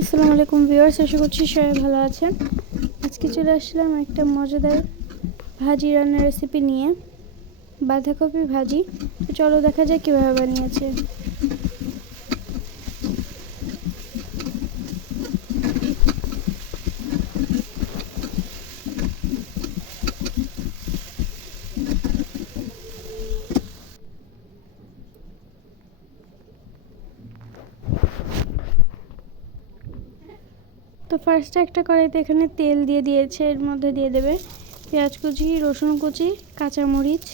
আসসালামু আলাইকুম ভিউয়ার্স, আশা করছি সবাই ভালো আছেন। আজকে চলে আসলাম একটা মজাদার ভাজি রান্নার রেসিপি নিয়ে, বাঁধাকপি ভাজি। তো চলো দেখা যাক কীভাবে বানিয়েছে। তো ফার্স্টে একটা কড়াইতে এখানে তেল দিয়ে দিয়েছে, এর মধ্যে দিয়ে দেবে পেঁয়াজ কুচি, রসুন কুচি, কাঁচামরিচ,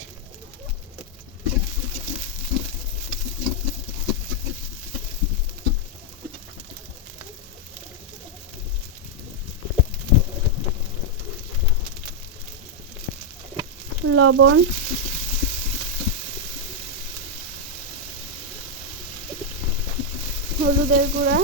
লবণ, হলুদের গুঁড়া,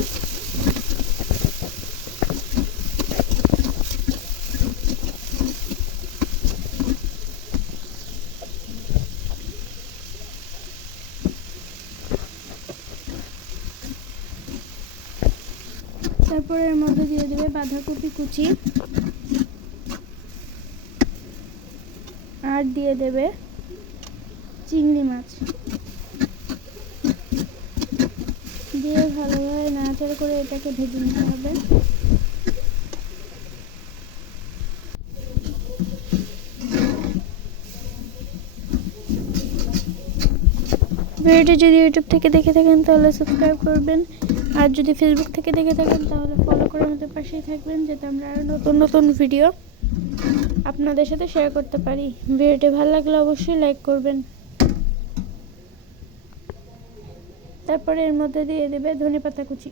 তারপরে এর মধ্যে দিয়ে দেবে বাঁধাকপি কুচি, আর দিয়ে দেবে চিংড়ি মাছ, দিয়ে ভালোভাবে নাড়াচাড়া করে এটাকে ভেজে নিতে হবে। ভিডিওটি যদি ইউটিউব থেকে দেখে থাকেন তাহলে সাবস্ক্রাইব করবেন, আর যদি ফেসবুক থেকে দেখে থাকেন তাহলে ফলো করে আমাদের পাশেই থাকবেন, যাতে আমরা আরও নতুন নতুন ভিডিও আপনাদের সাথে শেয়ার করতে পারি। ভিডিওটি ভালো লাগলে অবশ্যই লাইক করবেন। তারপরে এর মধ্যে দিয়ে দেবে ধনেপাতা কুচি।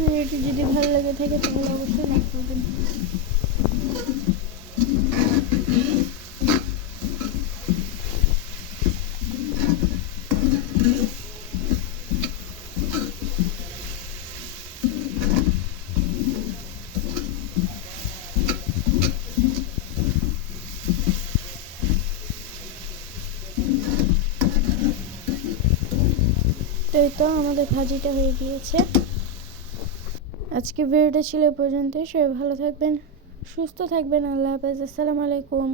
ভিডিওটি যদি ভালো লেগে থাকে তাহলে অবশ্যই লাইক করবেন। তো এই তো আমাদের ভাজিটা হয়ে গিয়েছে। আজকে ভিডিওটা ছিল এ পর্যন্তই। সবাই ভালো থাকবেন, সুস্থ থাকবেন। আল্লাহ হাফেজ। আসসালামু আলাইকুম।